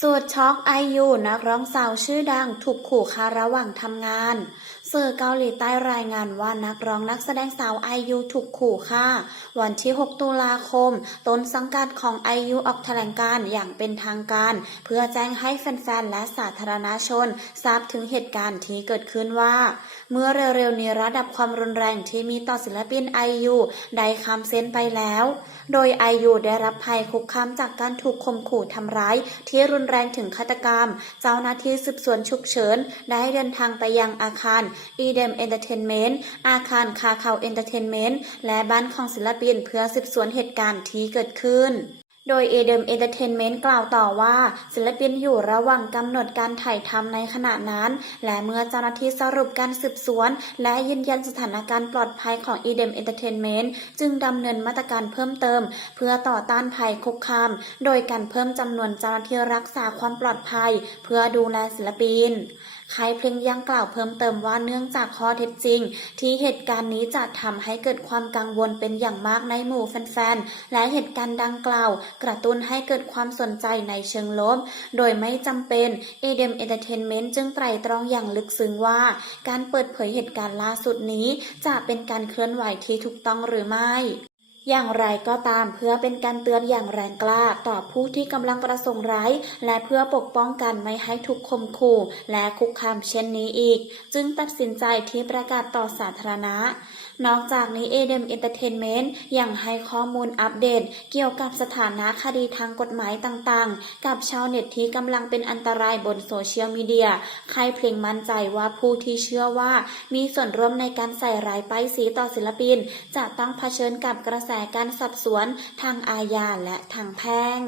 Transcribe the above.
สวดช็อกไอยูนักร้องสาวชื่อดังถูกขู่ฆ่าระหว่างทำงาน สื่อเกาหลีใต้รายงานว่านักร้องนักแสดงสาวไอยูถูกขู่ฆ่า วันที่ 6 ตุลาคม ต้นสังกัดของไอยูออกแถลงการ์อย่างเป็นทางการ เพื่อแจ้งให้แฟนๆ และสาธารณชน ทราบถึงเหตุการณ์ที่เกิดขึ้นว่า เมื่อเร็วๆนี้ระดับความรุนแรงที่มีต่อศิลปินไอยูได้คำเซ็นไปแล้ว โดยไอยูได้รับภัยคุกคามจากการถูกข่มขู่ทำร้ายที่รุนแรงถึงฆาตกรรม เจ้าหน้าที่สืบสวนฉุกเฉิน ได้เดินทางไปยังอาคาร e d e m Entertainment อาคารคาเขา Entertainment และบ้านของศิลปินเพื่อสืบสวนเหตุการณ์ที่เกิดขึ้น โดย e d e m Entertainment กล่าวต่อว่า ศิลปินอยู่ระหว่างกำหนดการถ่ายทำในขณะนั้น และเมื่อเจ้าหน้าที่สรุปการสืบสวน และยืนยันสถานการณ์ปลอดภัยของ e d e m Entertainment จึงดำเนินมาตรการเพิ่มเติม เพื่อต่อต้านภัยคุกคาม โดยการเพิ่มจำนวนเจ้าหน้าที่รักษาความปลอดภัย เพื่อดูแลศิลปินค่ายเพลงยังกล่าวเพิ่มเติมว่าเนื่องจากข้อเท็จจริง ที่เหตุการณ์นี้จะทำให้เกิดความกังวลเป็นอย่างมากในหมู่แฟนๆ และเหตุการณ์ดังกล่าว กระตุ้นให้เกิดความสนใจในเชิงลบ โดยไม่จำเป็น a d m Entertainment จึงไตรตรองอย่างลึกซึ้งว่า การเปิดเผยเหตุการณ์ล่าสุดนี้ จะเป็นการเคลื่อนไหวที่ถูกต้องหรือไม่ อย่างไรก็ตามเพื่อเป็นการเตือนอย่างแรงกล้าต่อผู้ที่กำลังประสงค์ร้าย และเพื่อปกป้องกันไม่ให้ถูกข่มขู่และคุกคามเช่นนี้อีก จึงตัดสินใจที่ประกาศต่อสาธารณะ นอกจากนี้ a d m Entertainment ยังให้ข้อมูลอัปเดต เกี่ยวกับสถานะคดีทางกฎหมายต่างๆ กับชาวเน็ตที่กำลังเป็นอันตรายบนโซเชียลมีเดียใค่ายเพลงมั่นใจว่าผู้ที่เชื่อว่า มีส่วนร่วมในการใส่ร้ายป้ายสีต่อศิลปิน จะต้องเผชิญกับกระแสการสอบสวนทางอาญาและทางแพ่ง